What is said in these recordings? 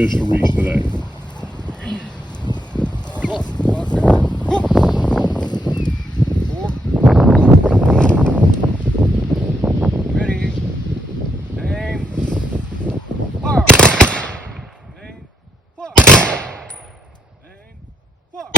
Mr. Reese today? Ready, aim, fire. Aim, fire. Aim, fire.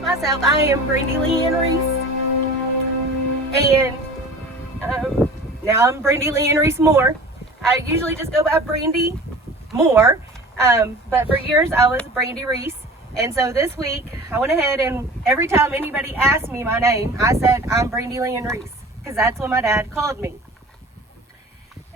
Myself, I am Brandy Leanne Reese, and now I'm Brandy Leanne Reese Moore. I usually just go by Brandy Moore, but for years I was Brandy Reese, and so this week I went ahead and every time anybody asked me my name, I said I'm Brandy Leanne Reese, because that's what my dad called me.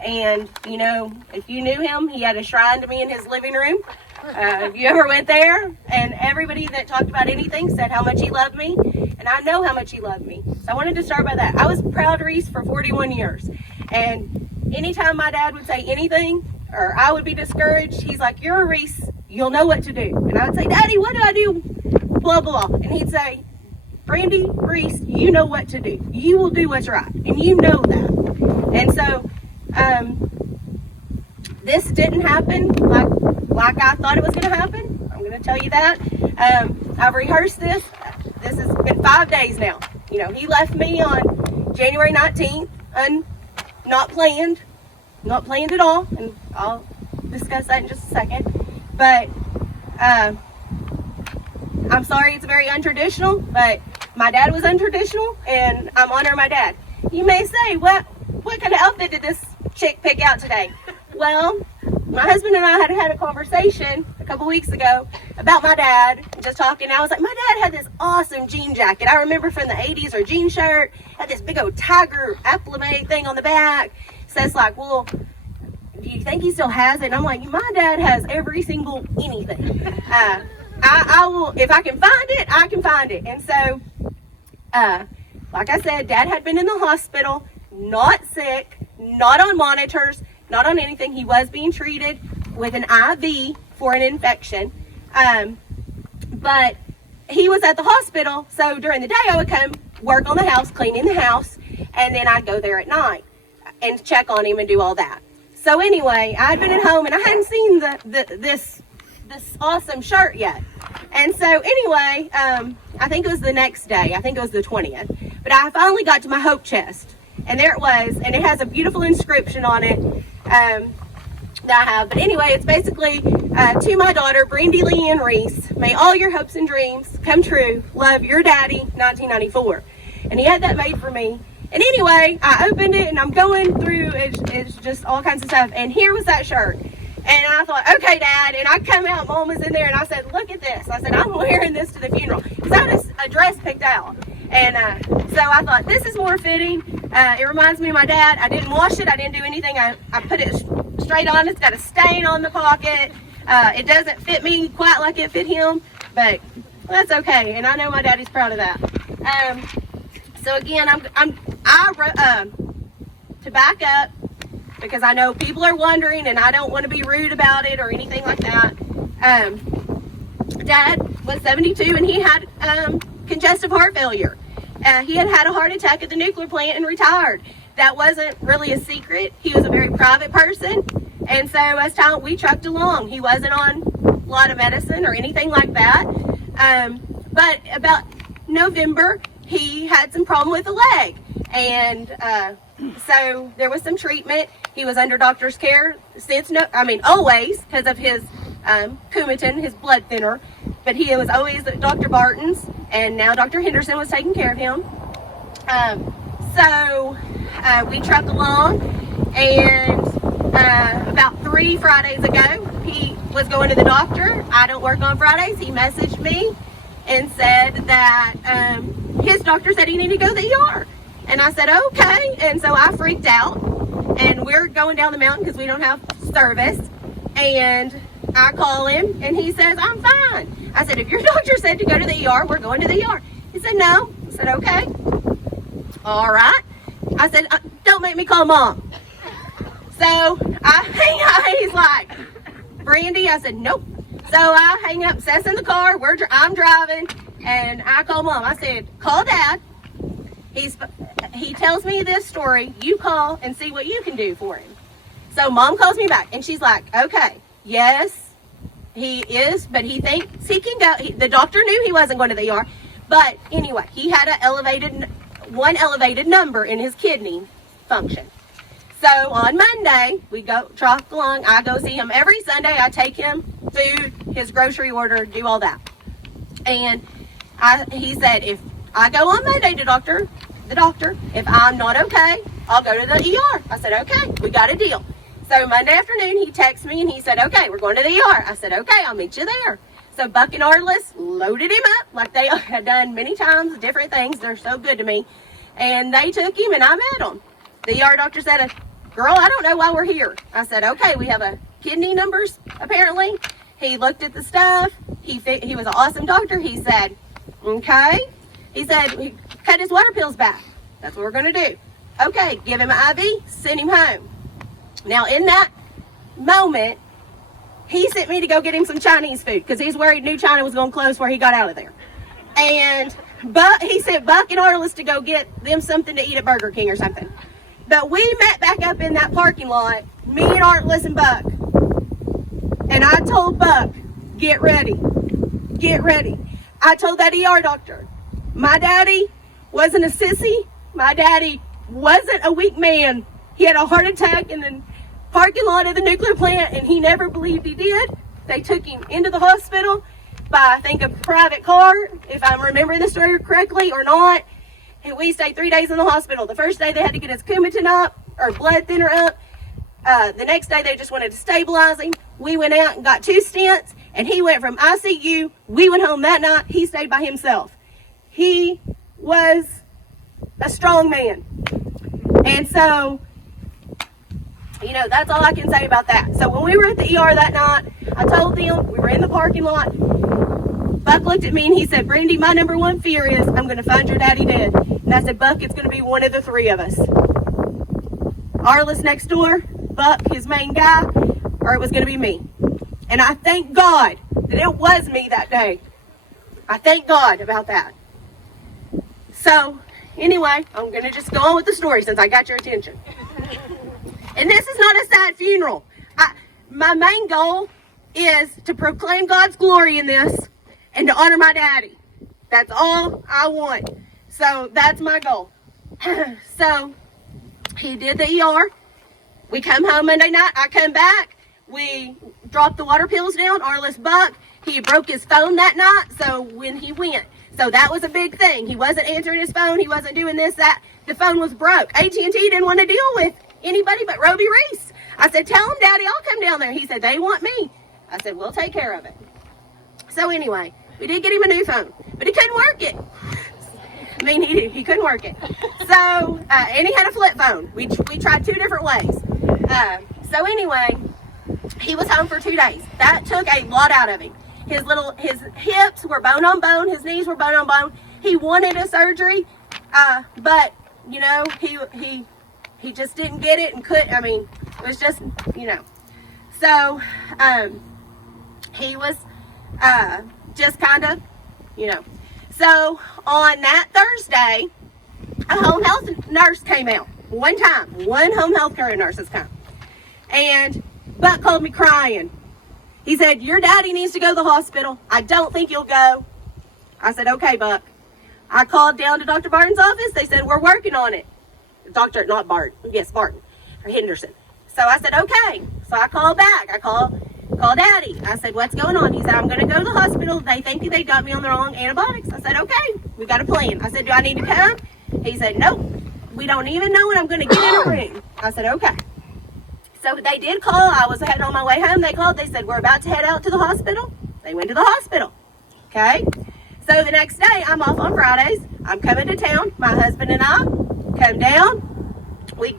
And, you know, if you knew him, he had a shrine to me in his living room. If you ever went there, and everybody that talked about anything said how much he loved me, and I know how much he loved me. So I wanted to start by that. I was proud Reese for 41 years, and anytime my dad would say anything, or I would be discouraged, he's like, "You're a Reese, you'll know what to do." And I would say, "Daddy, what do I do?" Blah, blah, blah. And he'd say, "Brandy, Reese, you know what to do. You will do what's right, and you know that." And so, this didn't happen like I thought it was going to happen. I'm going to tell you that. I've rehearsed this. This has been 5 days now. You know, he left me on January 19th, not planned at all. And I'll discuss that in just a second. But I'm sorry, it's very untraditional, but my dad was untraditional, and I'm honoring my dad. You may say, what kind of outfit did this chick pick out today? Well, my husband and I had a conversation a couple weeks ago about my dad, just talking. I was like, my dad had this awesome jean jacket. I remember from the 80s, or jean shirt, had this big old tiger applique thing on the back. Says like, well, do you think he still has it? And I'm like, my dad has every single anything. I will, if I can find it, I can find it. And so, like I said, Dad had been in the hospital, not sick, not on monitors, not on anything. He was being treated with an IV for an infection. But he was at the hospital, so during the day I would come work on the house, cleaning the house, and then I'd go there at night and check on him and do all that. So anyway, I'd been at home and I hadn't seen this awesome shirt yet. And so anyway, I think it was the next day. I think it was the 20th. But I finally got to my hope chest. And there it was. And it has a beautiful inscription on it that I have. But anyway, it's basically, to my daughter, Brandy Leanne Reese, may all your hopes and dreams come true. Love, your daddy, 1994. And he had that made for me. And anyway, I opened it and I'm going through, it's just all kinds of stuff. And here was that shirt. And I thought, okay, Dad. And I come out, Mom was in there, and I said, look at this. I said, I'm wearing this to the funeral. Because I had a dress picked out. And so I thought, this is more fitting. It reminds me of my dad. I didn't wash it. I didn't do anything. I put it straight on. It's got a stain on the pocket. It doesn't fit me quite like it fit him. But that's okay. And I know my daddy's proud of that. So again, to back up, because I know people are wondering, and I don't want to be rude about it or anything like that. Dad was 72, and he had congestive heart failure. He had had a heart attack at the nuclear plant and retired. That wasn't really a secret. He was a very private person, and so as time we trucked along. He wasn't on a lot of medicine or anything like that. But about November, he had some problem with the leg, and so there was some treatment. He was under doctor's care always, because of his Coumadin, his blood thinner. But he was always at Dr. Barton's, and now Dr. Henderson was taking care of him. So we trucked along, and about 3 Fridays ago, he was going to the doctor. I don't work on Fridays. He messaged me and said that his doctor said he needed to go to the ER. And I said, okay. And so I freaked out. And we're going down the mountain because we don't have service. And I call him, and he says, I'm fine. I said, if your doctor said to go to the ER, we're going to the ER. He said, no. I said, okay. All right. I said, don't make me call Mom. So he's like, Brandy? I said, nope. So I hang up, Seth's in the car, I'm driving, and I call Mom. I said, call Dad. He tells me this story. You call and see what you can do for him. So Mom calls me back, and she's like, okay, yes, he is, but he thinks he can go. The doctor knew he wasn't going to the ER, but anyway, he had one elevated number in his kidney function. So on Monday, we go truck along. I go see him every Sunday. I take him food, his grocery order, do all that. And he said, if I go on Monday to the doctor, if I'm not okay, I'll go to the ER. I said, okay, we got a deal. So Monday afternoon, he texted me and he said, okay, we're going to the ER. I said, okay, I'll meet you there. So Buck and Arliss loaded him up like they had done many times, different things. They're so good to me. And they took him, and I met him. The ER doctor said, girl, I don't know why we're here. I said, okay, we have a kidney numbers, apparently. He looked at the stuff. He was an awesome doctor. He said, okay. He said, he cut his water pills back. That's what we're going to do. Okay, give him an IV, send him home. Now, in that moment, he sent me to go get him some Chinese food because he's worried New China was going to close where he got out of there. And he sent Buck and Arliss to go get them something to eat at Burger King or something. But we met back up in that parking lot, me and Arliss and Buck. And I told Buck, get ready. Get ready. I told that ER doctor, my daddy wasn't a sissy. My daddy wasn't a weak man. He had a heart attack in the parking lot of the nuclear plant, and he never believed he did. They took him into the hospital by, I think, a private car, if I'm remembering the story correctly or not. And we stayed 3 days in the hospital. The first day they had to get his Coumadin up, or blood thinner up. The next day they just wanted to stabilize him. We went out and got 2 stents, and he went from ICU. We went home that night. He stayed by himself. He was a strong man. And so, you know, that's all I can say about that. So when we were at the ER that night, I told them, we were in the parking lot. Buck looked at me and he said, Brandy, my number one fear is I'm going to find your daddy dead. And I said, Buck, it's going to be one of the 3 of us. Arliss next door, Buck, his main guy, or it was going to be me. And I thank God that it was me that day. I thank God about that. So, anyway, I'm going to just go on with the story since I got your attention. And this is not a sad funeral. My main goal is to proclaim God's glory in this and to honor my daddy. That's all I want. So that's my goal. So he did the ER. We come home Monday night. I come back. We dropped the water pills down. Arliss Buck, he broke his phone that night. So when he went, so that was a big thing. He wasn't answering his phone. He wasn't doing this, that. The phone was broke. AT&T didn't want to deal with anybody but Robey Reese. I said, tell him, Daddy, I'll come down there. He said, they want me. I said, we'll take care of it. So anyway, we did get him a new phone, but he couldn't work it. I mean, he couldn't work it. So, and he had a flip phone. We tried 2 different ways. So anyway, he was home for 2 days. That took a lot out of him. His hips were bone on bone. His knees were bone on bone. He wanted a surgery, but, you know, he just didn't get it and couldn't. I mean, it was just, you know. So, he was just kind of, you know. So, on that Thursday, a home health nurse came out. One time. One home health care nurse has come. And Buck called me crying. He said, your daddy needs to go to the hospital. I don't think you'll go. I said, okay, Buck. I called down to Dr. Barton's office. They said, we're working on it. Not Barton. Yes, Barton. Or Henderson. So I said, okay. So I called back. I called Daddy. I said, what's going on? He said, I'm going to go to the hospital. They think they got me on the wrong antibiotics. I said, okay. We got a plan. I said, do I need to come? He said, nope. We don't even know when I'm going to get in a room. I said, okay. So they did call. I was heading on my way home. They called. They said, we're about to head out to the hospital. They went to the hospital. Okay. So the next day, I'm off on Fridays. I'm coming to town. My husband and I come down. We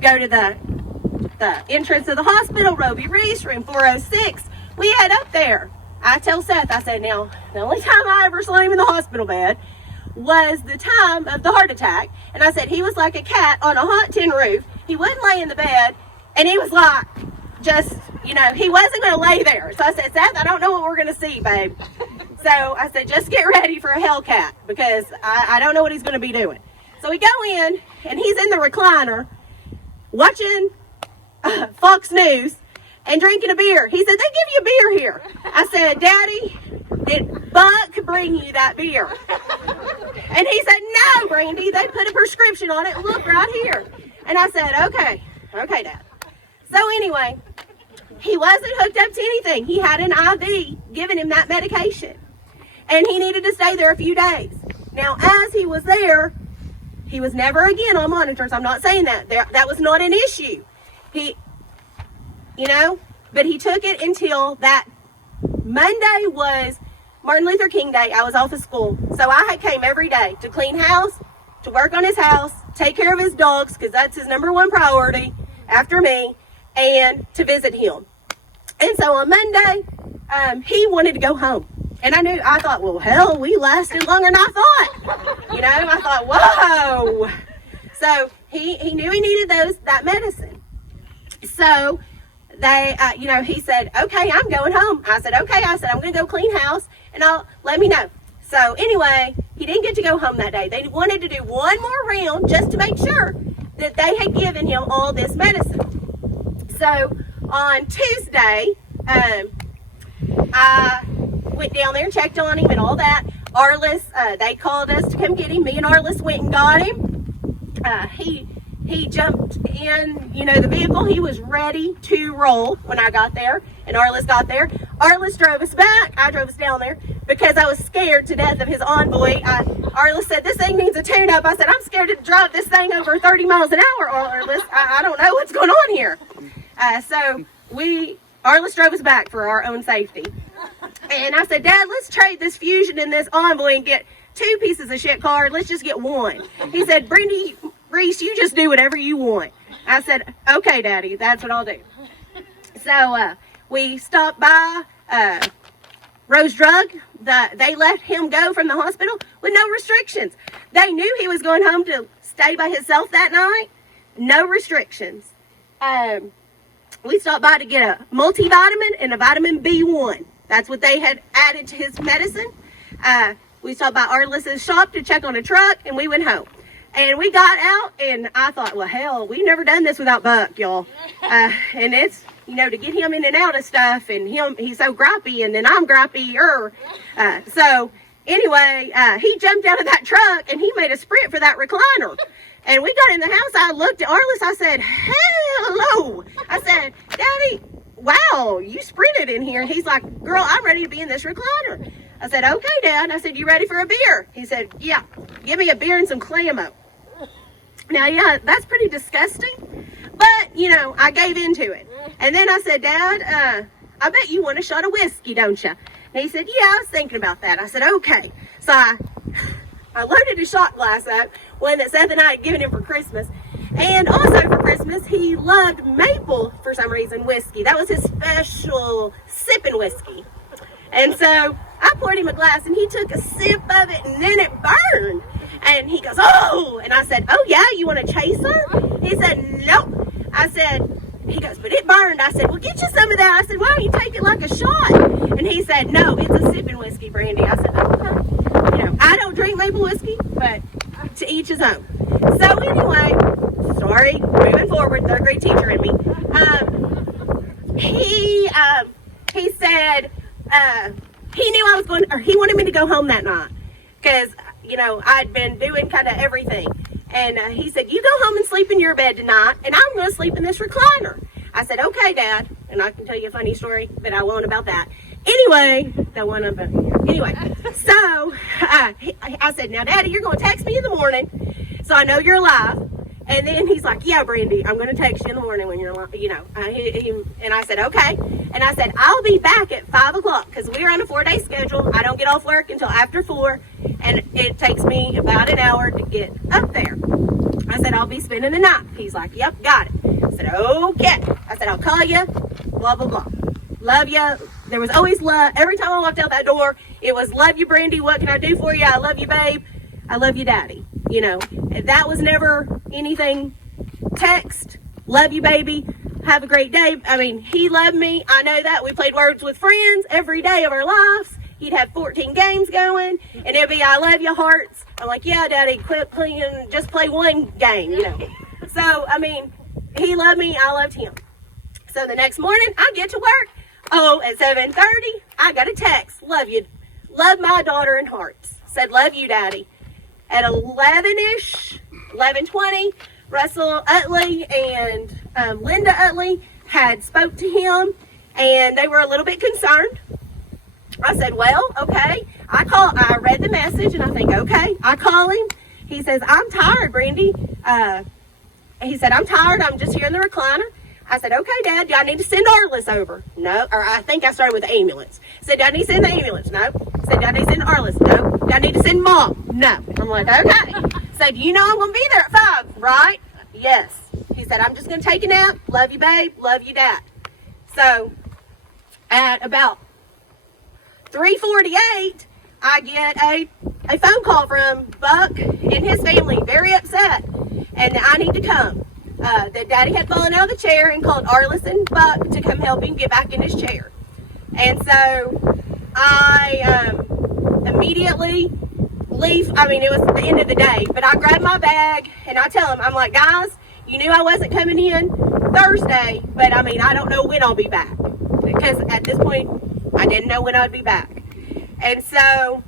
go to the entrance of the hospital, Robey Reese, room 406. We head up there. I tell Seth, I said, now, the only time I ever saw him in the hospital bed was the time of the heart attack. And I said, he was like a cat on a hot tin roof. He wouldn't lay in the bed. And he was like, just, you know, he wasn't going to lay there. So I said, Seth, I don't know what we're going to see, babe. So I said, just get ready for a Hellcat because I don't know what he's going to be doing. So we go in, and he's in the recliner watching Fox News and drinking a beer. He said, they give you a beer here. I said, Daddy, did Buck bring you that beer? And he said, no, Brandy, they put a prescription on it. Look right here. And I said, okay, Dad. So anyway, he wasn't hooked up to anything. He had an IV giving him that medication. And he needed to stay there a few days. Now, as he was there, he was never again on monitors. I'm not saying that. That was not an issue. But he took it until that Monday was Martin Luther King Day. I was off of school. So I came every day to clean house, to work on his house, take care of his dogs, because that's his number one priority. after me and to visit him. And so on Monday, he wanted to go home. And I thought, well, hell, we lasted longer than I thought. I thought, whoa. So he knew he needed that medicine. So he said, okay, I'm going home. I said, okay. I said, I'm going to go clean house and let me know. So anyway, he didn't get to go home that day. They wanted to do one more round just to make sure that they had given him all this medicine. So on Tuesday, I went down there and checked on him and all that. Arliss, they called us to come get him. Me and Arliss went and got him. He jumped in, the vehicle. He was ready to roll when I got there and Arliss got there. Arliss drove us back. I drove us down there because I was scared to death of his envoy. Arliss said, this thing needs a tune-up. I said, I'm scared to drive this thing over 30 miles an hour, Arliss. I don't know what's going on here. So Arliss drove us back for our own safety. And I said, Dad, let's trade this Fusion and this Envoy and get 2 pieces of shit card. Let's just get one. He said, Brandy Reese, you just do whatever you want. I said, okay, Daddy, that's what I'll do. So we stopped by Rose Drug. They let him go from the hospital with no restrictions. They knew he was going home to stay by himself that night. No restrictions. We stopped by to get a multivitamin and a vitamin B1. That's what they had added to his medicine. We stopped by Arliss's shop to check on a truck, and we went home. And we got out, and I thought, well, hell, we've never done this without Buck, y'all. And it's, to get him in and out of stuff, and he's so gripey, and then I'm grippier. So anyway, he jumped out of that truck, and he made a sprint for that recliner. And we got in the house. I looked at Arliss. I said, hello. I said, Daddy, wow, you sprinted in here. And he's like, girl, I'm ready to be in this recliner. I said, okay, Dad. I said, you ready for a beer? He said, yeah, give me a beer and some Clamo. Now, yeah, that's pretty disgusting. But, I gave into it. And then I said, Dad, I bet you want a shot of whiskey, don't you? And he said, yeah, I was thinking about that. I said, okay. So I loaded a shot glass up, one that Seth and I had given him for Christmas. And also for Christmas, he loved maple, for some reason, whiskey. That was his special sipping whiskey. And so I poured him a glass, and he took a sip of it, and then it burned. And he goes, oh! And I said, oh, yeah, you want a chaser? He said, nope. I said, he goes, but it burned. I said, well, get you some of that. I said, why don't you take it like a shot? And he said, no, it's a sipping whiskey, Brandy. I said, okay. I don't drink maple whiskey, but to each his own. So anyway, sorry, moving forward, third grade teacher in me. He said, he knew I was going, or he wanted me to go home that night. Because, I'd been doing kind of everything. And he said, you go home and sleep in your bed tonight, and I'm going to sleep in this recliner. I said, okay, Dad. And I can tell you a funny story, but I won't about that. Anyway, so I said, now, Daddy, you're going to text me in the morning so I know you're alive. And then he's like, yeah, Brandy, I'm going to text you in the morning when you're alive, and I said, okay. And I said, I'll be back at 5 o'clock because we're on a 4-day schedule. I don't get off work until after 4, and it takes me about an hour to get up there. I said, I'll be spending the night. He's like, yep, got it. I said, okay. I said, I'll call you, blah, blah, blah. Love you. There was always love. Every time I walked out that door, it was, love you, Brandy. What can I do for you? I love you, babe. I love you, Daddy. That was never anything. Text, love you, baby. Have a great day. I mean, he loved me. I know that. We played Words with Friends every day of our lives. He'd have 14 games going, and it'd be, I love you, hearts. I'm like, yeah, Daddy, quit playing, just play one game, So, I mean, he loved me. I loved him. So the next morning, I get to work. Oh, at 7:30, I got a text. Love you. Love my daughter in hearts. Said, love you, Daddy. At 11-ish, 11:20, Russell Utley and Linda Utley had spoke to him, and they were a little bit concerned. I said, well, okay. I read the message, and I think, okay. I call him. He says, I'm tired, Brandy. He said, I'm tired. I'm just here in the recliner. I said, okay, Dad, do I need to send Arliss over? No. Or I think I started with the ambulance. I said, do I need to send the ambulance? No. I said, do I need to send Arliss? No. Do I need to send Mom? No. I'm like, okay. I said, you know I'm going to be there at 5, right? Yes. He said, I'm just going to take a nap. Love you, babe. Love you, Dad. So at about 3:48, I get a phone call from Buck and his family, very upset, and I need to come. That Daddy had fallen out of the chair and called Arliss and Buck to come help him get back in his chair. And so I immediately leave. I mean, it was the end of the day, but I grab my bag and I tell him, I'm like, guys, you knew I wasn't coming in Thursday, but I mean, I don't know when I'll be back, because at this point, I didn't know when I'd be back. And so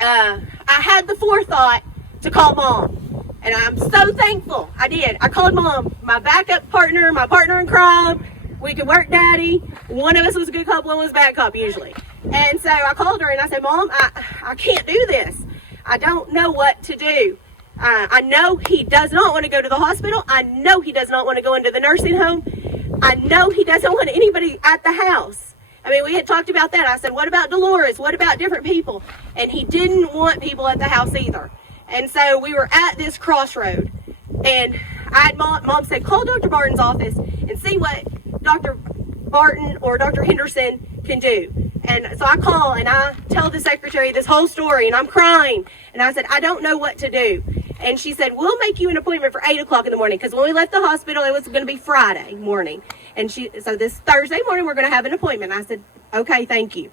I had the forethought to call Mom. And I'm so thankful I did. I called Mom, my backup partner, my partner in crime. We could work Daddy. One of us was a good cop, one was a bad cop usually. And so I called her and I said, Mom, I can't do this. I don't know what to do. I know he does not want to go to the hospital. I know he does not want to go into the nursing home. I know he doesn't want anybody at the house. I mean, we had talked about that. I said, what about Dolores? What about different people? And he didn't want people at the house either. And so we were at this crossroad, and Mom said, call Dr. Barton's office and see what Dr. Barton or Dr. Henderson can do. And so I call and I tell the secretary this whole story, and I'm crying. And I said, I don't know what to do. And she said, we'll make you an appointment for 8 o'clock in the morning, because when we left the hospital, it was going to be Friday morning. And so this Thursday morning, we're going to have an appointment. I said, okay, thank you.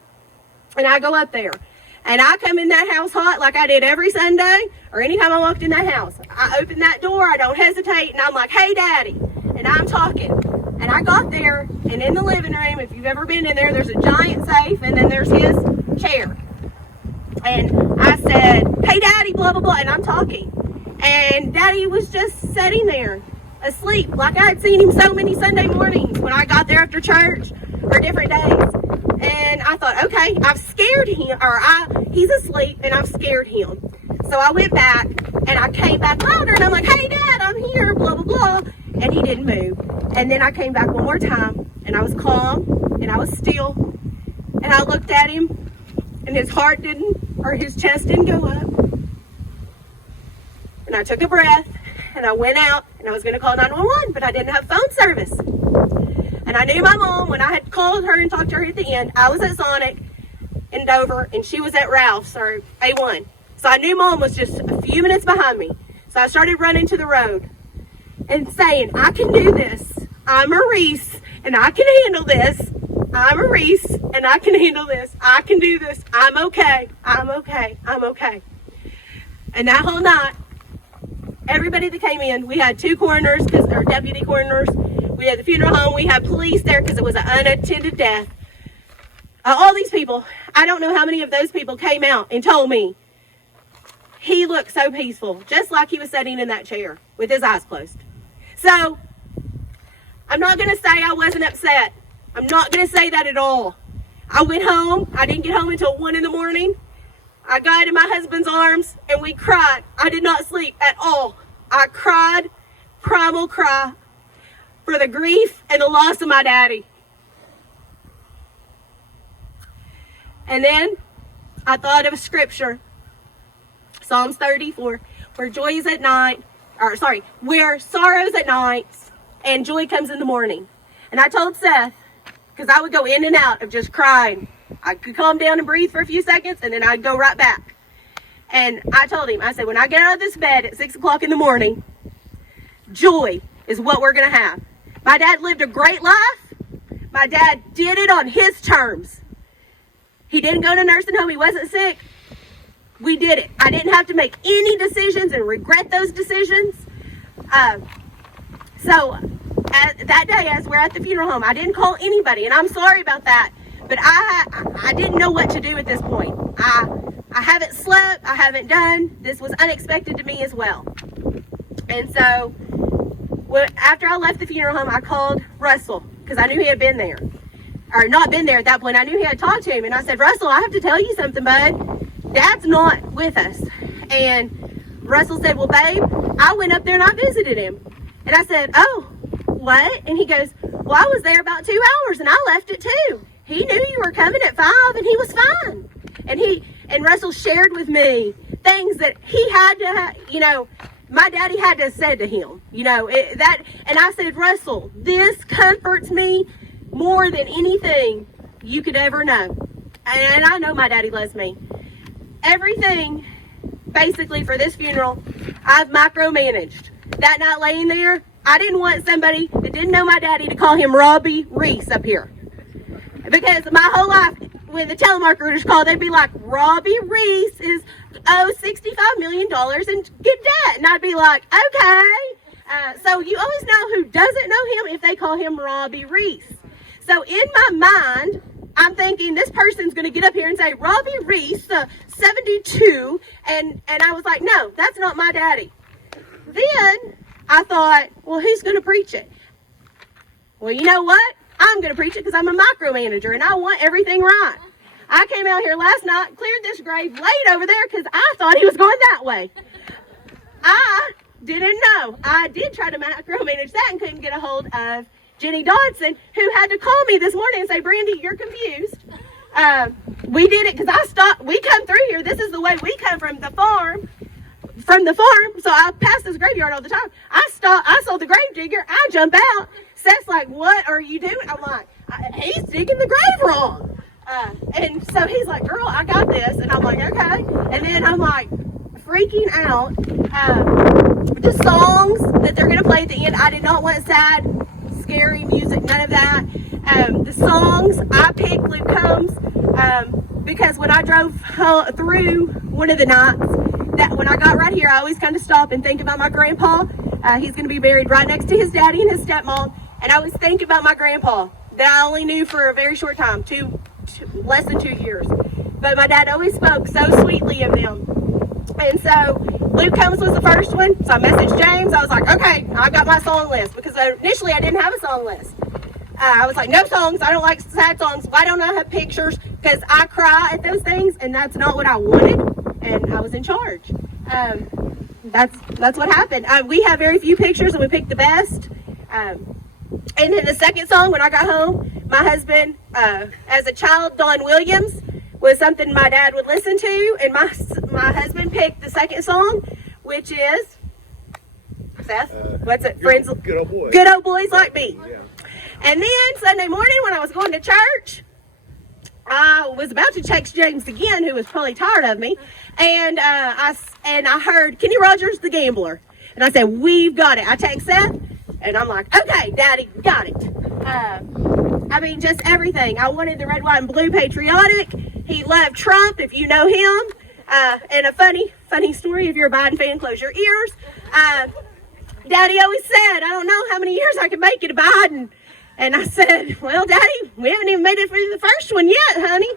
And I go up there. And I come in that house hot like I did every Sunday, or anytime I walked in that house. I open that door, I don't hesitate, and I'm like, hey, Daddy. And I'm talking. And I got there, and in the living room, if you've ever been in there, there's a giant safe, and then there's his chair. And I said, hey, Daddy, blah, blah, blah, and I'm talking. And Daddy was just sitting there, asleep, like I had seen him so many Sunday mornings when I got there after church, or different days. And I thought, okay, I've scared him, he's asleep and I've scared him. So I went back and I came back louder and I'm like, hey, Dad, I'm here, blah, blah, blah. And he didn't move. And then I came back one more time and I was calm and I was still. And I looked at him and his chest didn't go up. And I took a breath and I went out and I was going to call 911, but I didn't have phone service. And I knew my mom, when I had called her and talked to her at the end, I was at Sonic in Dover, and she was at Ralph's, or A1. So I knew Mom was just a few minutes behind me. So I started running to the road and saying, I can do this. I'm a Reese, and I can handle this. I'm a Reese, and I can handle this. I can do this. I'm okay. I'm okay. I'm okay. And that whole night, everybody that came in, we had 2 coroners, or deputy coroners. We had the funeral home. We had police there because it was an unattended death. All these people, I don't know how many of those people came out and told me he looked so peaceful, just like he was sitting in that chair with his eyes closed. So I'm not going to say I wasn't upset. I'm not going to say that at all. I went home. I didn't get home until 1 in the morning. I got in my husband's arms and we cried. I did not sleep at all. I cried, primal cry, for the grief and the loss of my daddy. And then I thought of a scripture, Psalms 34, where where sorrow's at night and joy comes in the morning. And I told Seth, because I would go in and out of just crying. I could calm down and breathe for a few seconds, and then I'd go right back. And I told him, I said, when I get out of this bed at 6 o'clock in the morning, joy is what we're going to have. My dad lived a great life. My dad did it on his terms. He didn't go to nursing home. He wasn't sick. We did it. I didn't have to make any decisions and regret those decisions. So that day, as we're at the funeral home, I didn't call anybody, and I'm sorry about that. But I didn't know what to do at this point. I haven't slept. I haven't done. This was unexpected to me as well. And so after I left the funeral home, I called Russell because I knew he had been there. Or not been there at that point. I knew he had talked to him. And I said, Russell, I have to tell you something, bud. Dad's not with us. And Russell said, well, babe, I went up there and I visited him. And I said, oh, what? And he goes, well, I was there about 2 hours and I left at 2. He knew you were coming at 5 and he was fine. And Russell shared with me things that he had to, my daddy had to say to him, and I said, Russell, this comforts me more than anything you could ever know. And I know my daddy loves me. Everything, basically, for this funeral, I've micromanaged. That night laying there, I didn't want somebody that didn't know my daddy to call him Robey Reese up here. Because my whole life, when the telemarketers call, they'd be like, Robey Reese is $65 million in good debt. And I'd be like, okay. So you always know who doesn't know him if they call him Robey Reese. So in my mind, I'm thinking this person's going to get up here and say, Robey Reese, 72. And I was like, no, that's not my daddy. Then I thought, well, who's going to preach it? Well, you know what? I'm going to preach it because I'm a micromanager and I want everything right. I came out here last night, cleared this grave, laid over there because I thought he was going that way. I didn't know. I did try to micromanage that and couldn't get a hold of Jenny Dodson, who had to call me this morning and say, Brandy, you're confused. We did it because we come through here. This is the way we come from the farm. So I pass this graveyard all the time. I saw the grave digger. I jump out. Seth's like, what are you doing? I'm like, he's digging the grave wrong. And so he's like, girl, I got this. And I'm like, okay. And then I'm like freaking out. The songs that they're going to play at the end, I did not want sad, scary music, none of that. The songs, I picked Luke Combs because when I drove through one of the nights, that when I got right here, I always kind of stop and think about my grandpa. He's going to be buried right next to his daddy and his stepmom. And I always think about my grandpa that I only knew for a very short time, less than 2 years. But my dad always spoke so sweetly of them. And so Luke Combs was the first one. So I messaged James. I was like, okay, I got my song list. Because initially I didn't have a song list. I was like, no songs. I don't like sad songs. Why don't I have pictures? Because I cry at those things. And that's not what I wanted. And I was in charge. That's what happened. We have very few pictures and we picked the best. And then the second song, when I got home, my husband, as a child, Don Williams, was something my dad would listen to. And my husband picked the second song, which is, Seth, what's it? Friends, Good Old Boys. Good Old Boys Like Me. Yeah. And then Sunday morning when I was going to church, I was about to text James again, who was probably tired of me. And I heard Kenny Rogers, The Gambler. And I said, we've got it. I text Seth. And I'm like, okay, Daddy, got it. Just everything. I wanted the red, white, and blue patriotic. He loved Trump, if you know him. And a funny story, if you're a Biden fan, close your ears. Daddy always said, I don't know how many years I can make it a Biden. And I said, well, Daddy, we haven't even made it through the first one yet, honey.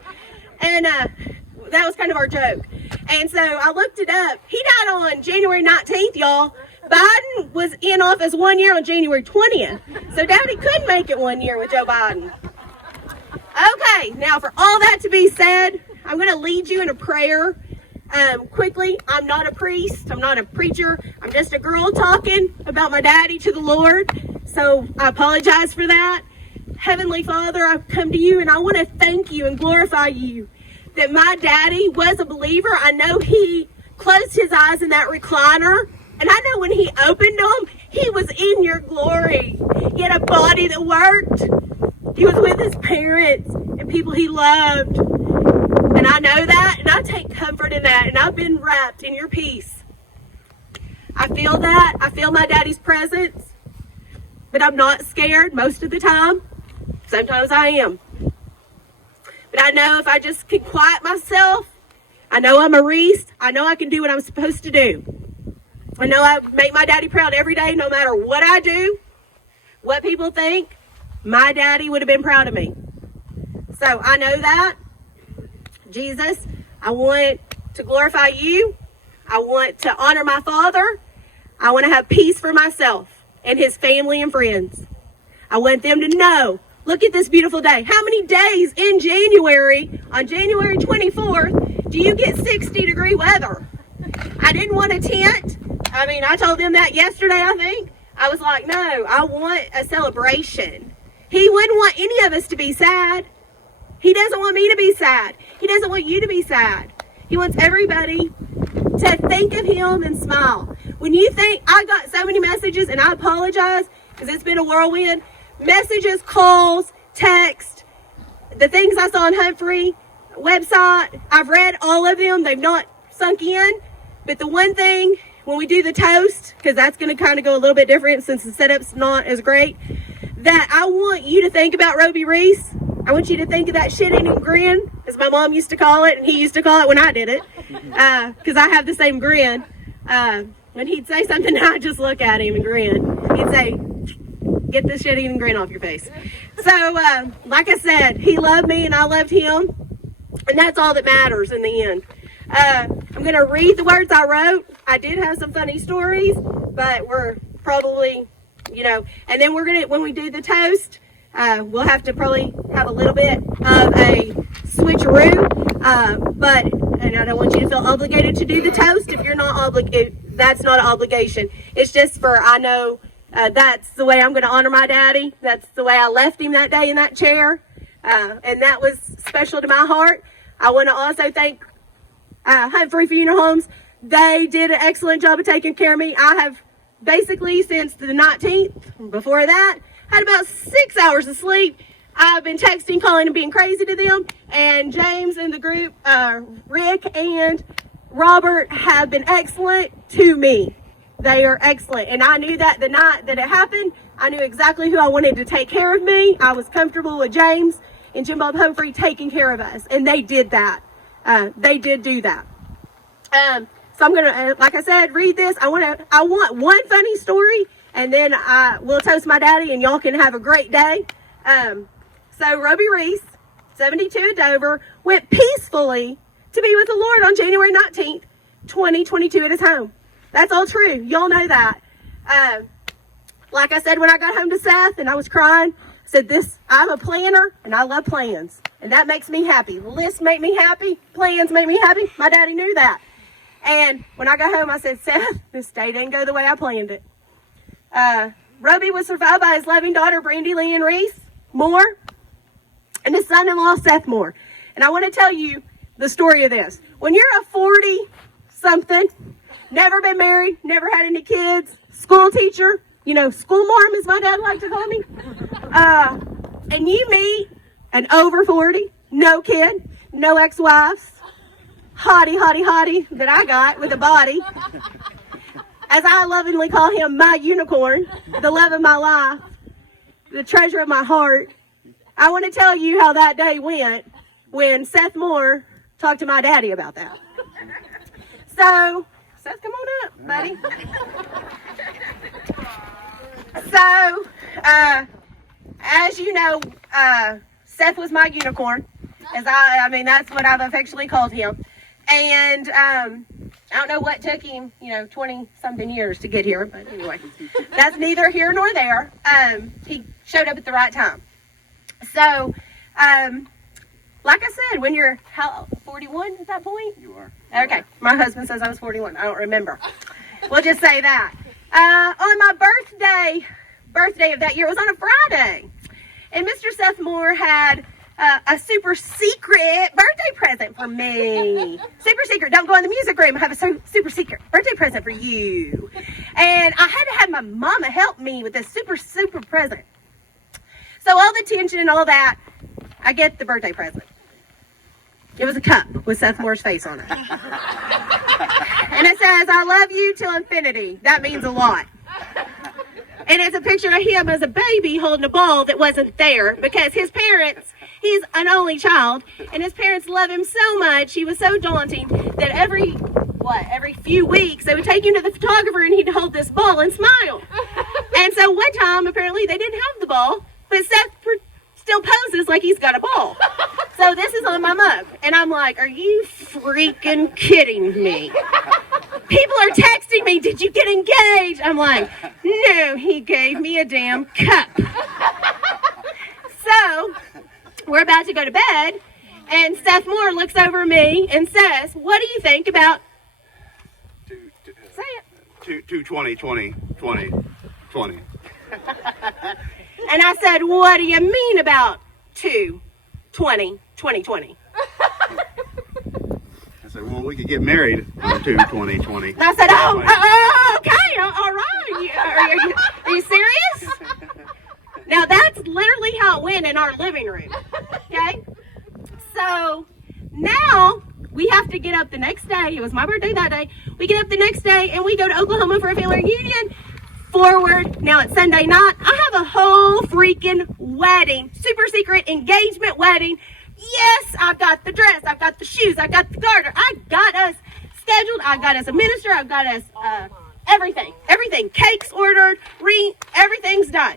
And that was kind of our joke. And so I looked it up. He died on January 19th, y'all. Biden was in office 1 year on January 20th. So Daddy could make it 1 year with Joe Biden. Okay, now for all that to be said, I'm going to lead you in a prayer. Quickly, I'm not a priest. I'm not a preacher. I'm just a girl talking about my daddy to the Lord. So I apologize for that. Heavenly Father, I've come to you and I want to thank you and glorify you that my daddy was a believer. I know he closed his eyes in that recliner. And I know when he opened them, he was in your glory. He had a body that worked. He was with his parents and people he loved. And I know that, and I take comfort in that. And I've been wrapped in your peace. I feel that. I feel my daddy's presence. But I'm not scared most of the time. Sometimes I am. But I know if I just can quiet myself, I know I'm a Reese. I know I can do what I'm supposed to do. I know I make my daddy proud every day, no matter what I do, what people think. My daddy would have been proud of me. So I know that. Jesus, I want to glorify you. I want to honor my father. I want to have peace for myself and his family and friends. I want them to know, look at this beautiful day. How many days in January, on January 24th, do you get 60-degree weather? I didn't want a tent. I told them that yesterday, I think. I was like, no, I want a celebration. He wouldn't want any of us to be sad. He doesn't want me to be sad. He doesn't want you to be sad. He wants everybody to think of him and smile. When you think, I got so many messages, and I apologize because it's been a whirlwind. Messages, calls, text, the things I saw on Humphrey website, I've read all of them. They've not sunk in. But the one thing, when we do the toast, because that's going to kind of go a little bit different since the setup's not as great, that I want you to think about Robey Reese. I want you to think of that shit-eating grin, as my mom used to call it, and he used to call it when I did it, because I have the same grin. When he'd say something, I'd just look at him and grin. He'd say, get this shit-eating grin off your face. So, like I said, he loved me and I loved him, and that's all that matters in the end. I'm going to read the words I wrote. I did have some funny stories, but we're probably, and then we're going to, when we do the toast, we'll have to probably have a little bit of a switcheroo, and I don't want you to feel obligated to do the toast if you're not obligated. That's not an obligation. It's just for, I know that's the way I'm going to honor my daddy. That's the way I left him that day in that chair, and that was special to my heart. I want to also thank Humphrey Funeral Homes. They did an excellent job of taking care of me. I have basically since the 19th, before that, had about 6 hours of sleep. I've been texting, calling, and being crazy to them. And James and the group, Rick and Robert, have been excellent to me. They are excellent. And I knew that the night that it happened, I knew exactly who I wanted to take care of me. I was comfortable with James and Jim Bob Humphrey taking care of us. And they did that. They did do that. So I'm gonna, like I said, read this. I want one funny story, and then we'll toast my daddy, and y'all can have a great day. So Robey Reese, 72 at Dover, went peacefully to be with the Lord on January 19th, 2022 at his home. That's all true. Y'all know that. Like I said, when I got home to Seth and I was crying, I said I'm a planner and I love plans. And that makes me happy. Lists make me happy. Plans make me happy. My daddy knew that. And when I got home, I said, Seth, this day didn't go the way I planned it. Robey was survived by his loving daughter, Brandy Lynn Reese Moore, and his son-in-law, Seth Moore. And I want to tell you the story of this. When you're a 40-something, never been married, never had any kids, school teacher, school marm, as my dad liked to call me, and you meet an over 40, no kid, no ex-wives, hottie that I got with a body, as I lovingly call him, my unicorn, the love of my life, the treasure of my heart. I want to tell you how that day went when Seth Moore talked to my daddy about that. So, Seth, come on up, buddy. So, as you know, Seth was my unicorn, that's what I've affectionately called him. And I don't know what took him, 20-something years to get here, but anyway, that's neither here nor there. He showed up at the right time. So, like I said, when you're 41 at that point? You are. Okay, my husband says I was 41. I don't remember. We'll just say that. On my birthday of that year, it was on a Friday. And Mr. Seth Moore had a super secret birthday present for me. Super secret. Don't go in the music room. I have a super secret birthday present for you. And I had to have my mama help me with this super present. So all the tension and all that, I get the birthday present. It was a cup with Seth Moore's face on it. And it says, I love you till infinity. That means a lot. And it's a picture of him as a baby holding a ball that wasn't there because his parents, he's an only child, and his parents love him so much, he was so daunting that every few weeks they would take him to the photographer and he'd hold this ball and smile. And so one time, apparently they didn't have the ball, but Seth still poses like he's got a ball. So this is on my mug. And I'm like, are you freaking kidding me? People are texting me, did you get engaged? I'm like, no, he gave me a damn cup. So we're about to go to bed, and Seth Moore looks over me and says, what do you think about... Say it. 2/20/20/20. And I said, what do you mean about 2/20/20/20? I said, well, we could get married on 2/20/20. And I said, oh, okay, all right. Are you serious? Now, that's literally how it went in our living room, okay? So, now, we have to get up the next day. It was my birthday that day. We get up the next day, and we go to Oklahoma for a family reunion. Forward, now it's Sunday night. I have a whole freaking wedding, super secret engagement wedding. Yes, I've got the dress, I've got the shoes, I've got the garter. I got us scheduled, I got us a minister, I've got us everything. Cakes ordered, ring, everything's done.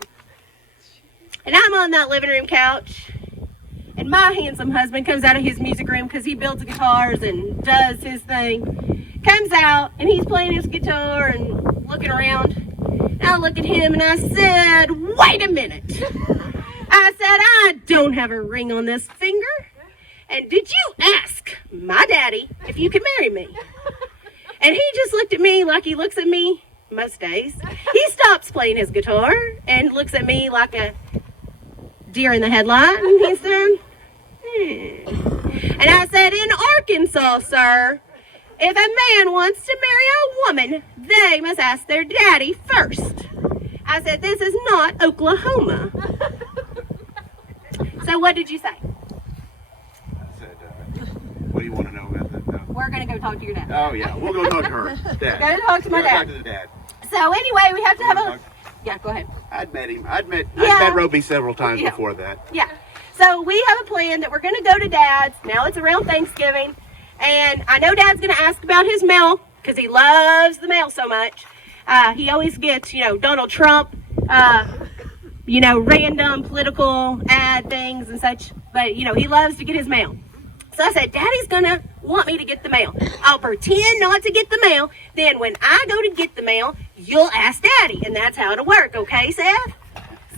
And I'm on that living room couch, and my handsome husband comes out of his music room because he builds guitars and does his thing. Comes out, and he's playing his guitar and looking around. And I look at him and I said, wait a minute. I said, I don't have a ring on this finger. And did you ask my daddy if you could marry me? And he just looked at me like he looks at me most days. He stops playing his guitar and looks at me like a deer in the headlight. And he said, And I said, in Arkansas, sir, if a man wants to marry a woman, they must ask their daddy first. I said, this is not Oklahoma. So what did you say? I said, what do you want to know about that? No. We're going to go talk to your dad. Oh, yeah. We'll go talk to her. Dad. Go to talk to my We'll dad. Talk to the dad. So anyway, we have to have a... Yeah, go ahead. I'd met him. I'd met Robey several times before that. Yeah. So we have a plan that we're going to go to Dad's. Now it's around Thanksgiving. And I know Dad's going to ask about his mail because he loves the mail so much. He always gets, Donald Trump, random political ad things and such. But, he loves to get his mail. So I said, Daddy's going to want me to get the mail. I'll pretend not to get the mail. Then when I go to get the mail, you'll ask Daddy. And that's how it'll work. Okay, Seth?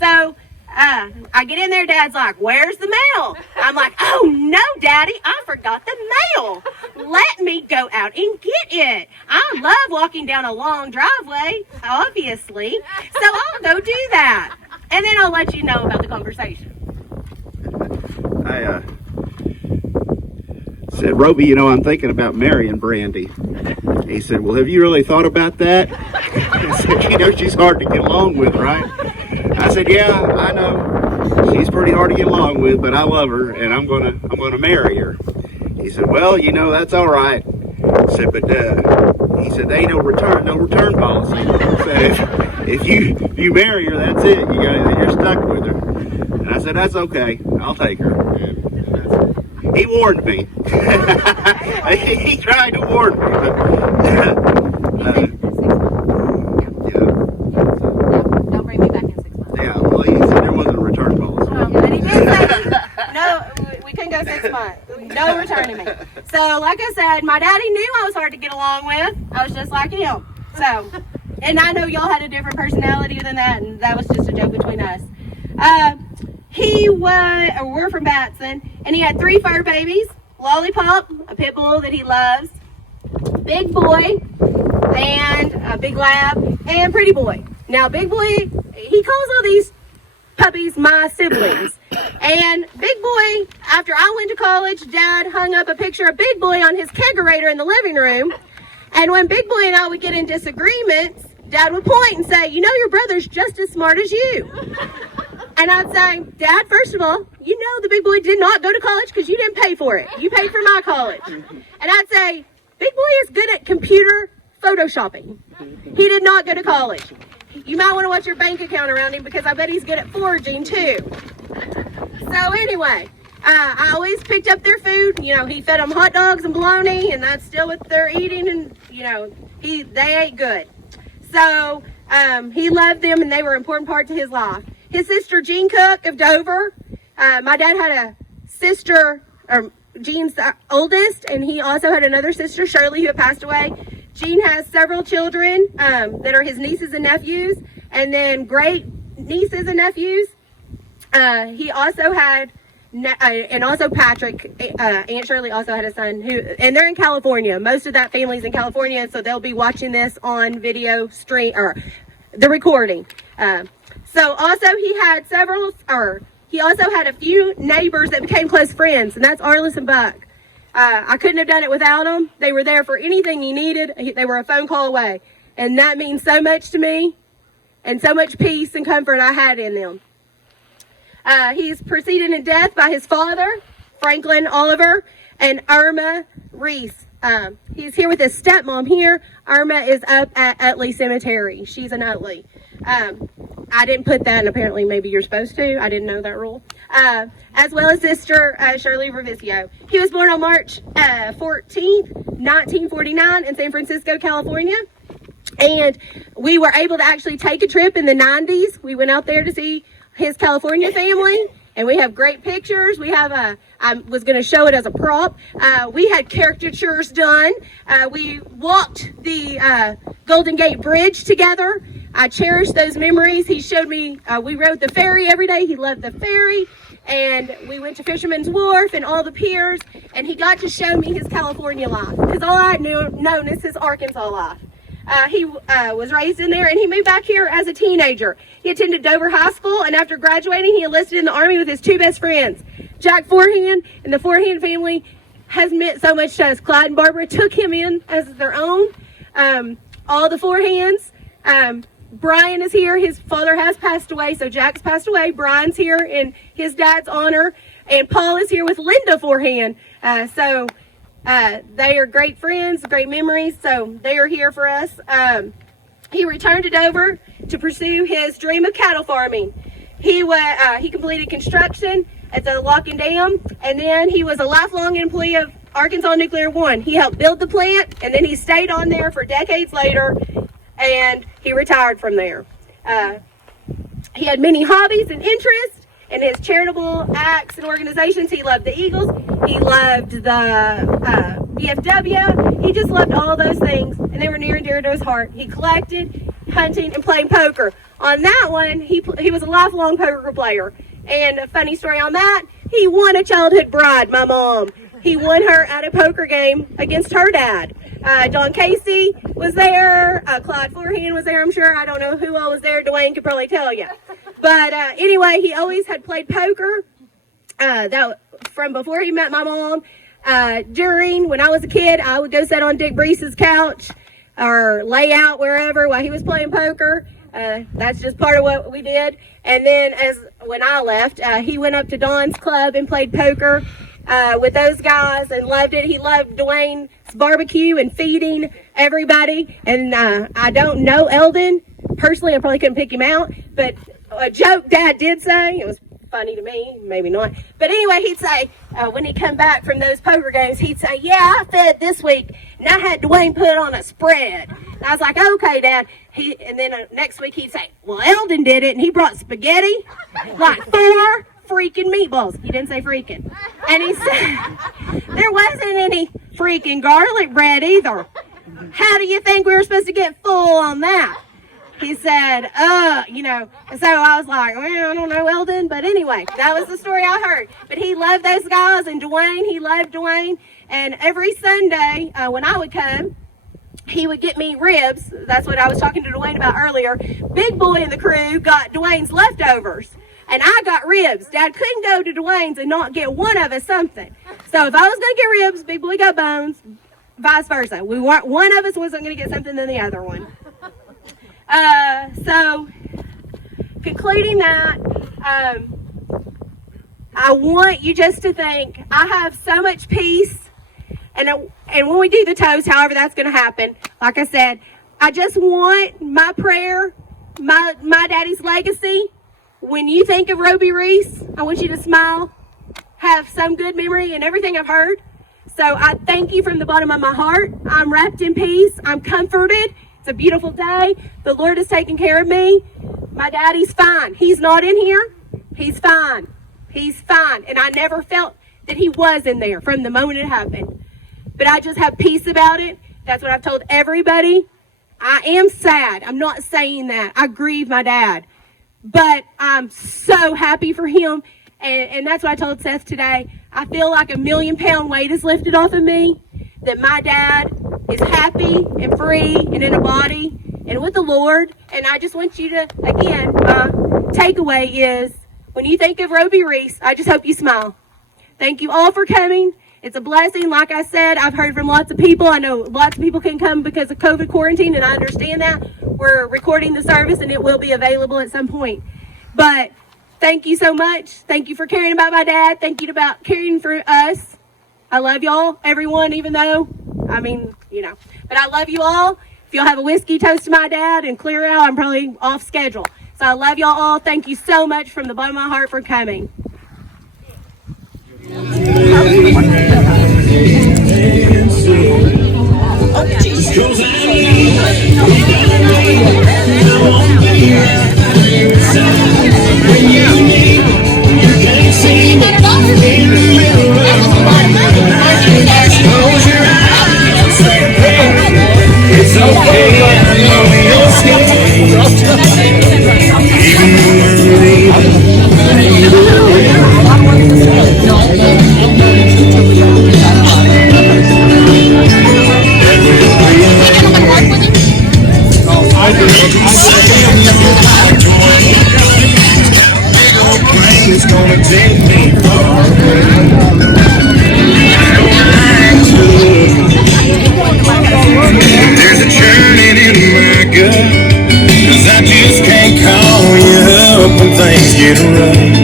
So I get in there. Dad's like, where's the mail? I'm like, oh, no, Daddy. I forgot the mail. Let me go out and get it. I love walking down a long driveway, obviously. So I'll go do that. And then I'll let you know about the conversation. I said, Robey, I'm thinking about marrying Brandy. He said, well, have you really thought about that? I said, she's hard to get along with, right? I said, yeah, I know. She's pretty hard to get along with, but I love her, and I'm gonna marry her. He said, well, that's all right. I said, but he said, there ain't no return policy. He said, if you marry her, that's it. You're stuck with her. And I said, that's okay. I'll take her. He warned me. He tried to warn me. Don't bring me back in 6 months. Yeah, well, he said there wasn't a return policy. But he did say, no, we couldn't go 6 months. No returning me. So, like I said, my daddy knew I was hard to get along with. I was just like him. So, and I know y'all had a different personality than that, and that was just a joke between us. We're from Batson, and he had 3 fur babies, Lollipop, a pit bull that he loves, Big Boy, and a Big Lab, and Pretty Boy. Now, Big Boy, he calls all these puppies my siblings. And Big Boy, after I went to college, Dad hung up a picture of Big Boy on his kegerator in the living room. And when Big Boy and I would get in disagreements, Dad would point and say, your brother's just as smart as you. And I'd say, Dad, first of all, the Big Boy did not go to college because you didn't pay for it. You paid for my college. And I'd say, Big Boy is good at computer photoshopping. He did not go to college. You might want to watch your bank account around him because I bet he's good at foraging too. So anyway, I always picked up their food. He fed them hot dogs and bologna, and that's still what they're eating. And they ate good. So he loved them, and they were an important part to his life. His sister Jean Cook of Dover. My dad had a sister, Jean's the oldest, and he also had another sister, Shirley, who had passed away. Jean has several children that are his nieces and nephews, and then great nieces and nephews. He also had, and also Patrick, Aunt Shirley also had a son and they're in California. Most of that family's in California, so they'll be watching this on video stream or the recording. So also he also had a few neighbors that became close friends, and that's Arliss and Buck. I couldn't have done it without them. They were there for anything you needed. They were a phone call away. And that means so much to me, and so much peace and comfort I had in them. He's preceded in death by his father, Franklin Oliver, and Irma Reese. He's here with his stepmom here. Irma is up at Utley Cemetery. She's an Utley. I didn't put that, and apparently maybe you're supposed to. I didn't know that rule. As well as sister Shirley Revisio. He was born on March 14th, 1949 in San Francisco, California. And we were able to actually take a trip in the 90s. We went out there to see his California family, and we have great pictures. We have I was going to show it as a prop. We had caricatures done. We walked the Golden Gate Bridge together. I cherish those memories. He showed me, we rode the ferry every day. He loved the ferry. And we went to Fisherman's Wharf and all the piers. And he got to show me his California life, because all I knew known is his Arkansas life. He was raised in there, and he moved back here as a teenager. He attended Dover High School, and after graduating, he enlisted in the Army with his two best friends, Jack Forehand, and the Forehand family has meant so much to us. Clyde and Barbara took him in as their own. All the Forehands. Brian is here. His father has passed away, so Jack's passed away. Brian's here in his dad's honor, and Paul is here with Linda Forehand. They are great friends, great memories, so they are here for us. He returned to Dover to pursue his dream of cattle farming. He completed construction at the Lock and Dam, and then he was a lifelong employee of Arkansas Nuclear One. He helped build the plant, and then he stayed on there for decades later, and he retired from there. He had many hobbies and interests. And his charitable acts and organizations, he loved the Eagles, he loved the VFW, he just loved all those things, and they were near and dear to his heart. He collected, hunting, and playing poker. On that one, he was a lifelong poker player. And a funny story on that, he won a childhood bride, my mom. He won her at a poker game against her dad. Don Casey was there, Clyde Forehand was there, I'm sure. I don't know who all was there. Dwayne could probably tell you. But anyway, he always had played poker from before he met my mom. When I was a kid, I would go sit on Dick Breese's couch or lay out wherever while he was playing poker. That's just part of what we did. And then when I left, he went up to Don's club and played poker with those guys and loved it. He loved Dwayne's barbecue and feeding everybody. And I don't know Eldon. Personally, I probably couldn't pick him out. But a joke Dad did say, it was funny to me, maybe not. But anyway, he'd say, when he'd come back from those poker games, he'd say, yeah, I fed this week, and I had Dwayne put on a spread. And I was like, okay, Dad. And then next week he'd say, well, Eldon did it, and he brought spaghetti, like 4 freaking meatballs. He didn't say freaking. And he said, there wasn't any freaking garlic bread either. How do you think we were supposed to get full on that? He said, and so I was like, well, I don't know, Eldon, but anyway, that was the story I heard. But he loved those guys, and Dwayne, he loved Dwayne, and every Sunday, when I would come, he would get me ribs. That's what I was talking to Dwayne about earlier. Big Boy and the crew got Dwayne's leftovers, and I got ribs. Dad couldn't go to Dwayne's and not get one of us something. So if I was going to get ribs, Big Boy got bones, vice versa. One of us wasn't going to get something than the other one. So concluding that, I want you just to think, I have so much peace, and when we do the toast, however that's going to happen, like I said, I just want my prayer, my daddy's legacy. When you think of Robey Reese, I want you to smile, have some good memory in everything I've heard. So I thank you from the bottom of my heart. I'm wrapped in peace. I'm comforted. It's a beautiful day. The Lord is taking care of me. My daddy's fine. He's not in here. He's fine. He's fine. And I never felt that he was in there from the moment it happened. But I just have peace about it. That's what I've told everybody. I am sad. I'm not saying that. I grieve my dad. But I'm so happy for him. And that's what I told Seth today. I feel like a 1,000,000-pound weight is lifted off of me. That my dad is happy and free and in a body and with the Lord. And I just want you to, again, my takeaway is, when you think of Robey Reese, I just hope you smile. Thank you all for coming. It's a blessing. Like I said, I've heard from lots of people. I know lots of people couldn't come because of COVID quarantine, and I understand that. We're recording the service, and it will be available at some point. But thank you so much. Thank you for caring about my dad. Thank you about caring for us. I love y'all, everyone, even though, I mean, you know. But I love you all. If you'll have a whiskey toast to my dad and clear out, I'm probably off schedule. So I love y'all all. Thank you so much from the bottom of my heart for coming. It's okay, I know you'll stay. Even when you're leaving, it's gonna take me far. There's a churning in my gut, 'cause I just can't call you up when things get rough.